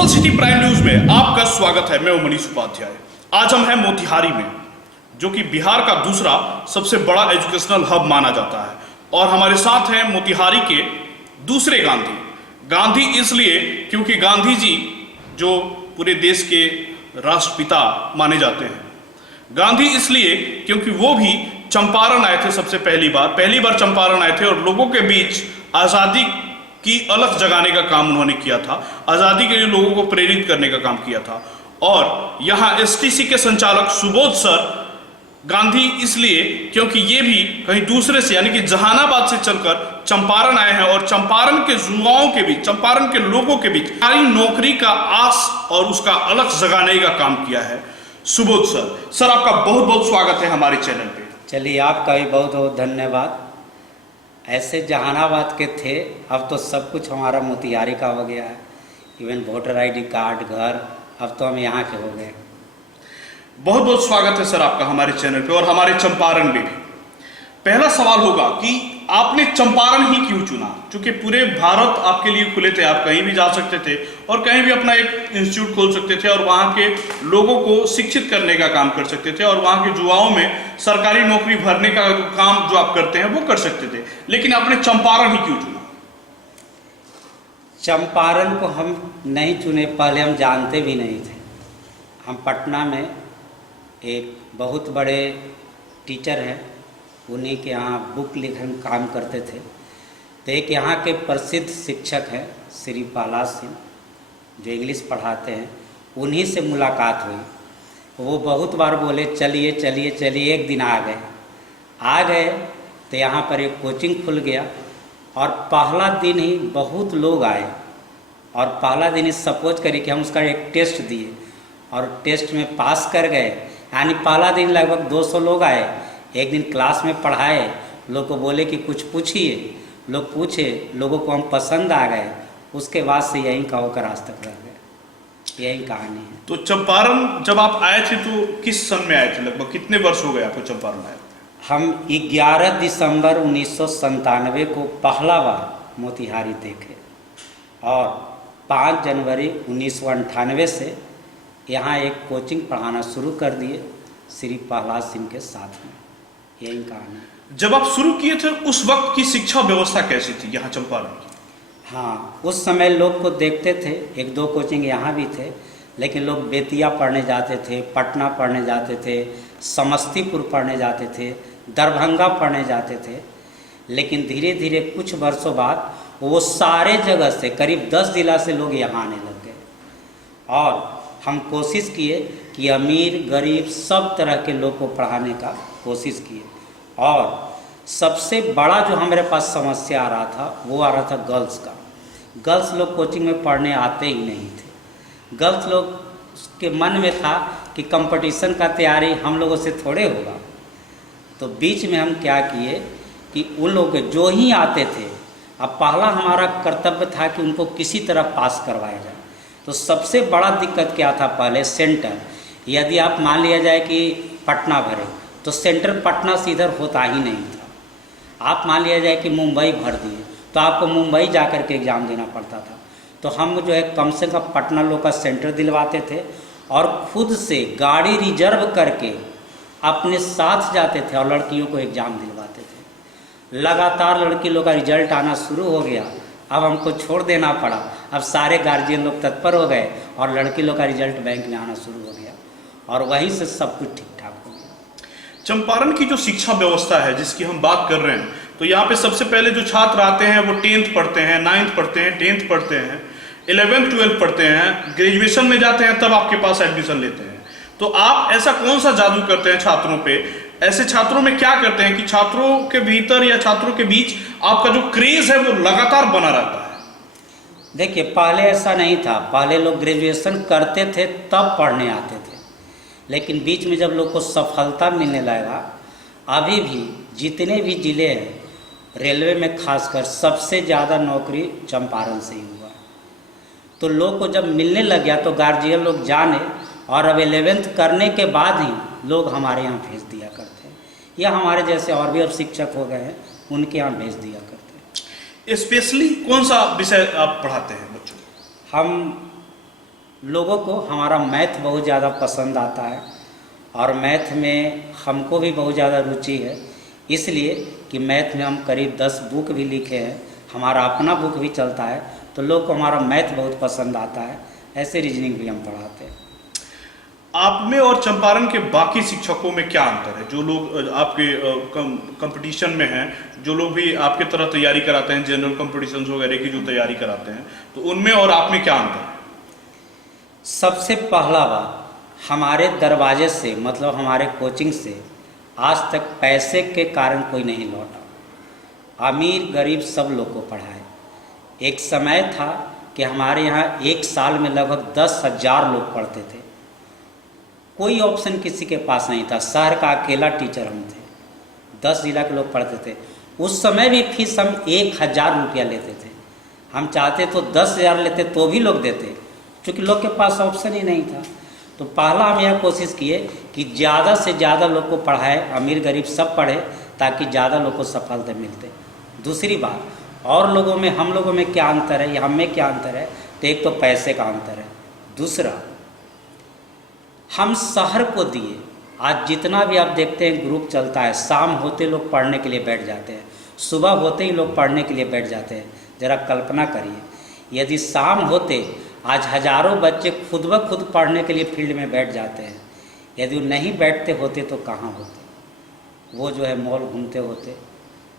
Social city prime news में आपका स्वागत है। मैं हूं मनीष उपाध्याय। आज हम हैं मोतिहारी में, जो कि बिहार का दूसरा सबसे बड़ा एजुकेशनल हब माना जाता है। और हमारे साथ हैं मोतिहारी के दूसरे गांधी इसलिए क्योंकि गांधी जी जो पूरे देश के राष्ट्रपिता माने जाते हैं। गांधी इसलिए क्योंकि वो भी चंपारण आए थे। सबसे पहली बार चंपारण आए थे और लोगों के बीच आज़ादी की अलख जगाने का काम उन्होंने किया था। आज़ादी के लिए लोगों को प्रेरित करने का काम किया था। और यहाँ एसटीसी के संचालक सुबोध सर गांधी इसलिए क्योंकि ये भी कहीं दूसरे से यानी कि जहानाबाद से चलकर चंपारण आए हैं और चंपारण के युवाओं के बीच, चंपारण के लोगों के बीच सारी नौकरी का आस और उसका अलख जगाने का काम किया है। सुबोध सर आपका बहुत बहुत स्वागत है हमारे चैनल पे। चलिए, आपका भी बहुत बहुत धन्यवाद। ऐसे जहानाबाद के थे, अब तो सब कुछ हमारा मोतिहारी का हो गया है। इवन वोटर आईडी कार्ड, घर, अब तो हम यहाँ के हो गए। बहुत बहुत स्वागत है सर आपका हमारे चैनल पे और हमारे चंपारण में भी। पहला सवाल होगा कि आपने चंपारण ही क्यों चुना? क्योंकि पूरे भारत आपके लिए खुले थे, आप कहीं भी जा सकते थे और कहीं भी अपना एक इंस्टीट्यूट खोल सकते थे और वहाँ के लोगों को शिक्षित करने का काम कर सकते थे और वहाँ के युवाओं में सरकारी नौकरी भरने का काम जो आप करते हैं वो कर सकते थे। लेकिन आपने चंपारण ही क्यों चुना? चंपारण को हम नहीं चुने, पहले हम जानते भी नहीं थे। हम पटना में एक बहुत बड़े टीचर हैं, उन्हीं के यहाँ बुक लिखन काम करते थे। तो एक यहाँ के प्रसिद्ध शिक्षक हैं श्री प्रहलाद सिंह, जो इंग्लिश पढ़ाते हैं, उन्हीं से मुलाकात हुई। वो बहुत बार बोले चलिए चलिए चलिए। एक दिन आ गए तो यहाँ पर एक कोचिंग खुल गया और पहला दिन ही बहुत लोग आए। और पहला दिन ही सपोज करिए कि हम उसका एक टेस्ट दिए और टेस्ट में पास कर गए। यानी पहला दिन लगभग 200 लोग आए। एक दिन क्लास में पढ़ाए, लोग को बोले कि कुछ पूछिए, लोग पूछे, लोगों को हम पसंद आ गए। उसके बाद से यहीं का होकर आज तक रह गए। यही कहानी है। तो चंपारण जब आप आए थे तो किस सन में आए थे? लगभग कितने वर्ष हो गए आपको चंपारण आए? हम 11 दिसंबर 1997 को पहला बार मोतिहारी देखे और 5 जनवरी 1998 से यहाँ एक कोचिंग पढ़ाना शुरू कर दिए श्री प्रहलाद सिंह के साथ में। यही कहानी। जब आप शुरू किए थे उस वक्त की शिक्षा व्यवस्था कैसी थी यहाँ चंपारण की? हाँ, उस समय लोग को देखते थे। 1-2 कोचिंग यहाँ भी थे, लेकिन लोग बेतिया पढ़ने जाते थे, पटना पढ़ने जाते थे, समस्तीपुर पढ़ने जाते थे, दरभंगा पढ़ने जाते थे। लेकिन धीरे धीरे कुछ वर्षों बाद वो सारे जगह से, करीब 10 जिला से लोग यहाँ आने लग गए। और हम कोशिश किए कि अमीर गरीब सब तरह के लोग को पढ़ाने का कोशिश किए। और सबसे बड़ा जो हमारे पास समस्या आ रहा था वो आ रहा था गर्ल्स का। गर्ल्स लोग कोचिंग में पढ़ने आते ही नहीं थे। गर्ल्स लोग के मन में था कि कंपटीशन का तैयारी हम लोगों से थोड़े होगा। तो बीच में हम क्या किए कि उन लोग जो ही आते थे, अब पहला हमारा कर्तव्य था कि उनको किसी तरह पास करवाया जाए। तो सबसे बड़ा दिक्कत क्या था? पहले सेंटर, यदि आप मान लिया जाए कि पटना भरे तो सेंटर पटना से इधर होता ही नहीं था। आप मान लिया जाए कि मुंबई भर दिए तो आपको मुंबई जाकर के एग्ज़ाम देना पड़ता था। तो हम जो है कम से कम पटना लोग का सेंटर दिलवाते थे और खुद से गाड़ी रिजर्व करके अपने साथ जाते थे और लड़कियों को एग्ज़ाम दिलवाते थे। लगातार लड़की लोग का रिजल्ट आना शुरू हो गया। अब हमको छोड़ देना पड़ा। अब सारे गार्जियन लोग तत्पर हो गए और लड़की लोग का रिजल्ट बैंक में आना शुरू हो गया और वहीं से सब कुछ ठीक ठाक हो गया। चंपारण की जो शिक्षा व्यवस्था है जिसकी हम बात कर रहे हैं, तो यहाँ पे सबसे पहले जो छात्र आते हैं वो 10th पढ़ते हैं, 9th पढ़ते हैं, 10th पढ़ते हैं, 11th 12th पढ़ते हैं, ग्रेजुएशन में जाते हैं, तब आपके पास एडमिशन लेते हैं। तो आप ऐसा कौन सा जादू करते हैं छात्रों पे? ऐसे छात्रों में क्या करते हैं कि छात्रों के भीतर या छात्रों के बीच आपका जो क्रेज है वो लगातार बना रहता है? देखिए, पहले ऐसा नहीं था। पहले लोग ग्रेजुएशन करते थे तब पढ़ने आते थे, लेकिन बीच में जब लोग को सफलता मिलने लगा, अभी भी जितने भी ज़िले हैं रेलवे में खासकर सबसे ज़्यादा नौकरी चंपारण से ही हुआ। तो लोग को जब मिलने लग गया तो गार्जियन लोग जाने और अब 11th करने के बाद ही लोग हमारे यहाँ भेज दिया करते हैं, या हमारे जैसे और भी अब शिक्षक हो गए हैं उनके यहाँ भेज दिया करते हैं। स्पेशली कौन सा विषय आप पढ़ाते हैं बच्चों? हम लोगों को हमारा मैथ बहुत ज़्यादा पसंद आता है और मैथ में हमको भी बहुत ज़्यादा रुचि है, इसलिए कि मैथ में हम करीब 10 बुक भी लिखे हैं, हमारा अपना बुक भी चलता है, तो लोग को हमारा मैथ बहुत पसंद आता है। ऐसे रीजनिंग भी हम पढ़ाते हैं। आप में और चंपारण के बाकी शिक्षकों में क्या अंतर है? जो लोग आपके कंपटीशन में हैं, जो लोग भी आपके तरह तैयारी कराते हैं, जनरल कंपटीशंस वगैरह की जो तैयारी कराते हैं, तो उनमें और आप में क्या अंतर है? सबसे पहला बात, हमारे दरवाजे से मतलब हमारे कोचिंग से आज तक पैसे के कारण कोई नहीं लौटा। अमीर गरीब सब लोग को पढ़ाए। एक समय था कि हमारे यहाँ एक साल में लगभग 10,000 लोग पढ़ते थे। कोई ऑप्शन किसी के पास नहीं था। शहर का अकेला टीचर हम थे, 10 जिला के लोग पढ़ते थे। उस समय भी फीस हम 1,000 रुपया लेते थे। हम चाहते तो 10,000 लेते तो भी लोग देते, क्योंकि लोग के पास ऑप्शन ही नहीं था। तो पहला हम यह कोशिश किए कि ज़्यादा से ज़्यादा लोग को पढ़ाए, अमीर गरीब सब पढ़े, ताकि ज़्यादा लोग को सफलता मिलते। दूसरी बात, और लोगों में हम लोगों में क्या अंतर है या हम में क्या अंतर है, तो एक तो पैसे का अंतर है। दूसरा, हम शहर को दिए। आज जितना भी आप देखते हैं ग्रुप चलता है, शाम होते लोग पढ़ने के लिए बैठ जाते हैं, सुबह होते ही लोग पढ़ने के लिए बैठ जाते हैं। ज़रा कल्पना करिए, यदि शाम होते आज हज़ारों बच्चे खुद ब खुद पढ़ने के लिए फील्ड में बैठ जाते हैं। यदि वो नहीं बैठते होते तो कहाँ होते? वो जो है मॉल घूमते होते,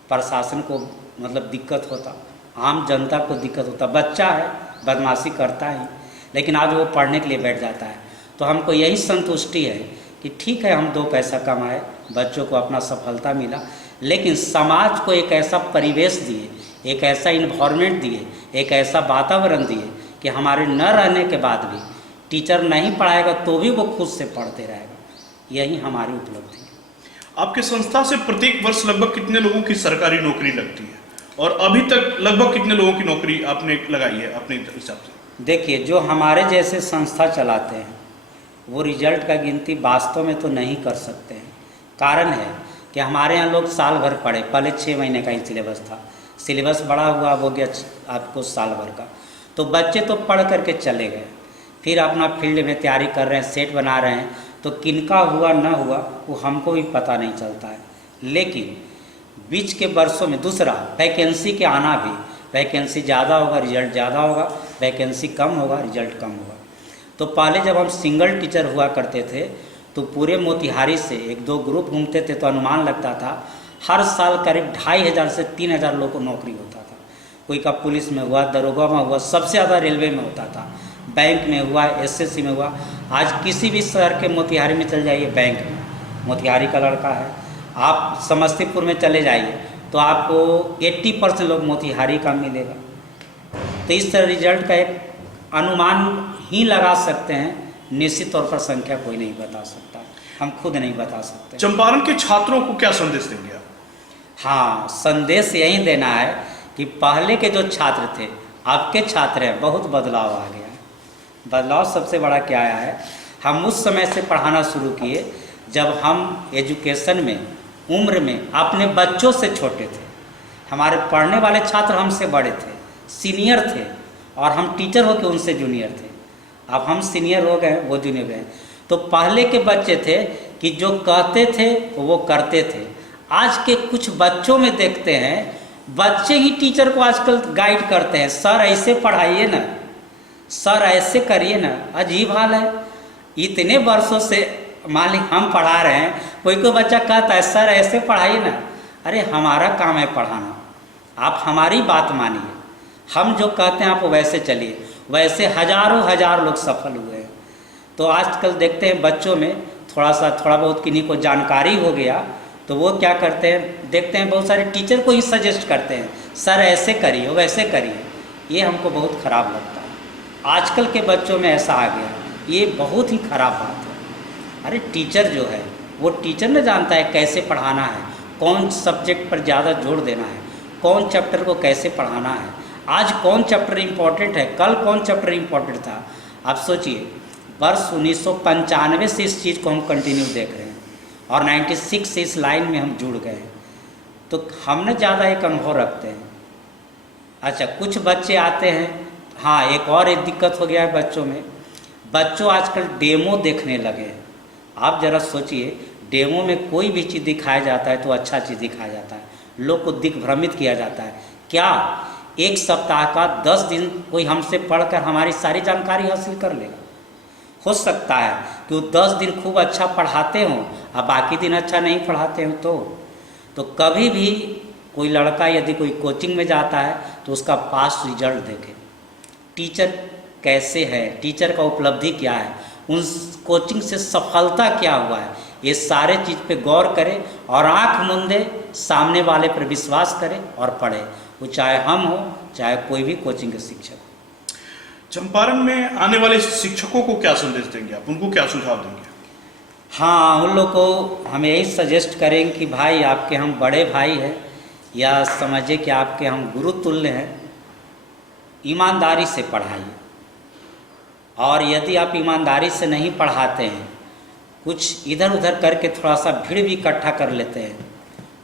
प्रशासन को मतलब दिक्कत होता, आम जनता को दिक्कत होता। बच्चा है, बदमाशी करता है, लेकिन आज वो पढ़ने के लिए बैठ जाता है। तो हमको यही संतुष्टि है कि ठीक है, हम 2 पैसा कमाए, बच्चों को अपना सफलता मिला, लेकिन समाज को एक ऐसा परिवेश दिए, एक ऐसा इन्वायरमेंट दिए, एक ऐसा वातावरण दिए कि हमारे न रहने के बाद भी टीचर नहीं पढ़ाएगा तो भी वो खुद से पढ़ते रहेगा। यही हमारी उपलब्धि है। आपके संस्था से प्रत्येक वर्ष लगभग कितने लोगों की सरकारी नौकरी लगती है, और अभी तक लगभग कितने लोगों की नौकरी आपने लगाई है अपने हिसाब से? देखिए, जो हमारे जैसे संस्था चलाते हैं वो रिजल्ट का गिनती वास्तव में तो नहीं कर सकते हैं। कारण है कि हमारे यहाँ लोग साल भर पढ़े। पहले 6 महीने का ही सिलेबस था, सिलेबस बड़ा हुआ, हो गया आपको साल भर का। तो बच्चे तो पढ़ करके चले गए, फिर अपना फील्ड में तैयारी कर रहे हैं, सेट बना रहे हैं। तो किनका हुआ ना हुआ वो हमको भी पता नहीं चलता है। लेकिन बीच के वर्षों में दूसरा, वैकेंसी के आना भी, वैकेंसी ज़्यादा होगा रिजल्ट ज़्यादा होगा, वैकेंसी कम होगा रिजल्ट कम होगा। तो पहले जब हम सिंगल टीचर हुआ करते थे तो पूरे मोतिहारी से 1-2 ग्रुप घूमते थे, तो अनुमान लगता था हर साल करीब 2,500 से 3,000 लोगों को नौकरी होता था। कोई का पुलिस में हुआ, दरोगा में हुआ, सबसे ज़्यादा रेलवे में होता था, बैंक में हुआ, एसएससी में हुआ। आज किसी भी शहर के मोतिहारी में चल जाइए, बैंक में मोतिहारी का लड़का है। आप समस्तीपुर में चले जाइए तो आपको 80% लोग मोतिहारी का मिलेगा। तो इस तरह रिजल्ट का एक अनुमान ही लगा सकते हैं, निश्चित तौर पर संख्या कोई नहीं बता सकता, हम खुद नहीं बता सकते। चंपारण के छात्रों को क्या संदेश देंगे आप? हाँ, संदेश यही देना है कि पहले के जो छात्र थे, अब के छात्र हैं, बहुत बदलाव आ गया है। बदलाव सबसे बड़ा क्या आया है, हम उस समय से पढ़ाना शुरू किए जब हम एजुकेशन में, उम्र में अपने बच्चों से छोटे थे। हमारे पढ़ने वाले छात्र हमसे बड़े थे, सीनियर थे, और हम टीचर होकर उनसे जूनियर थे। अब हम सीनियर हो गए, वो जूनियर गए। तो पहले के बच्चे थे कि जो कहते थे वो करते थे। आज के कुछ बच्चों में देखते हैं, बच्चे ही टीचर को आजकल गाइड करते हैं, सर ऐसे पढ़ाइए ना, सर ऐसे करिए ना। अजीब हाल है। इतने वर्षों से मान ली हम पढ़ा रहे हैं, कोई बच्चा कहता है सर ऐसे पढ़ाइए ना। अरे हमारा काम है पढ़ाना, आप हमारी बात मानिए, हम जो कहते हैं आप वैसे चलिए। वैसे हज़ारों लोग सफल हुए हैं। तो आजकल देखते हैं बच्चों में थोड़ा बहुत किन्हीं को जानकारी हो गया तो वो क्या करते हैं, देखते हैं बहुत सारे टीचर को ही सजेस्ट करते हैं, सर ऐसे करिए वैसे करिए। ये हमको बहुत ख़राब लगता है। आजकल के बच्चों में ऐसा आ गया, ये बहुत ही ख़राब बात है। अरे टीचर जो है वो टीचर न जानता है कैसे पढ़ाना है, कौन सब्जेक्ट पर ज़्यादा जोर देना है, कौन चैप्टर को कैसे पढ़ाना है, आज कौन चैप्टर इम्पोर्टेंट है, कल कौन चैप्टर इम्पोर्टेंट था। आप सोचिए, वर्ष 1995 से इस चीज़ को हम कंटिन्यू देख रहे हैं और 96 से इस लाइन में हम जुड़ गए हैं। तो हम न ज़्यादा एक अनुभव रखते हैं। अच्छा, कुछ बच्चे आते हैं, हाँ एक दिक्कत हो गया है बच्चों में। बच्चों आजकल डेमो देखने लगे हैं। आप ज़रा सोचिए, डेमो में कोई भी चीज़ दिखाया जाता है तो अच्छा चीज़ दिखाया जाता है, लोग को दिग्भ्रमित किया जाता है। क्या एक सप्ताह का 10 दिन कोई हमसे पढ़कर हमारी सारी जानकारी हासिल कर लेगा? हो सकता है कि वो 10 दिन खूब अच्छा पढ़ाते हों और बाकी दिन अच्छा नहीं पढ़ाते हों। तो कभी भी कोई लड़का यदि कोई कोचिंग में जाता है तो उसका पास रिजल्ट देखे, टीचर कैसे है, टीचर का उपलब्धि क्या है, उन कोचिंग से सफलता क्या हुआ है, ये सारे चीज़ पे गौर करे और आंख मूंदे सामने वाले पर विश्वास करे और पढ़े, वो चाहे हम हो चाहे कोई भी कोचिंग के शिक्षक हो। चंपारण में आने वाले शिक्षकों को क्या संदेश देंगे आप, उनको क्या सुझाव देंगे? हाँ, उन लोग को हम यही सजेस्ट करेंगे कि भाई आपके हम बड़े भाई हैं या समझिए कि आपके हम गुरु तुल्य हैं, ईमानदारी से पढ़ाइए। और यदि आप ईमानदारी से नहीं पढ़ाते हैं, कुछ इधर उधर करके थोड़ा सा भीड़ भी इकट्ठा कर लेते हैं,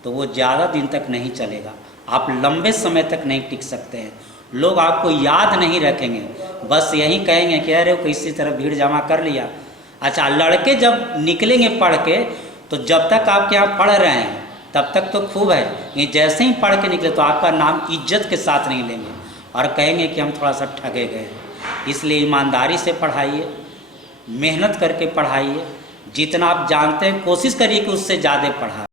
तो वो ज़्यादा दिन तक नहीं चलेगा, आप लंबे समय तक नहीं टिक सकते हैं। लोग आपको याद नहीं रखेंगे, बस यही कहेंगे कि अरे वो किसी तरह भीड़ जमा कर लिया। अच्छा, लड़के जब निकलेंगे पढ़ के, तो जब तक आपके यहाँ पढ़ रहे हैं तब तक तो खूब है, ये जैसे ही पढ़ के निकले तो आपका नाम इज्जत के साथ नहीं लेंगे और कहेंगे कि हम थोड़ा सा ठगे गए। इसलिए ईमानदारी से पढ़ाइए, मेहनत करके पढ़ाइए, जितना आप जानते हैं कोशिश करिए कि उससे ज़्यादा पढ़ाएं।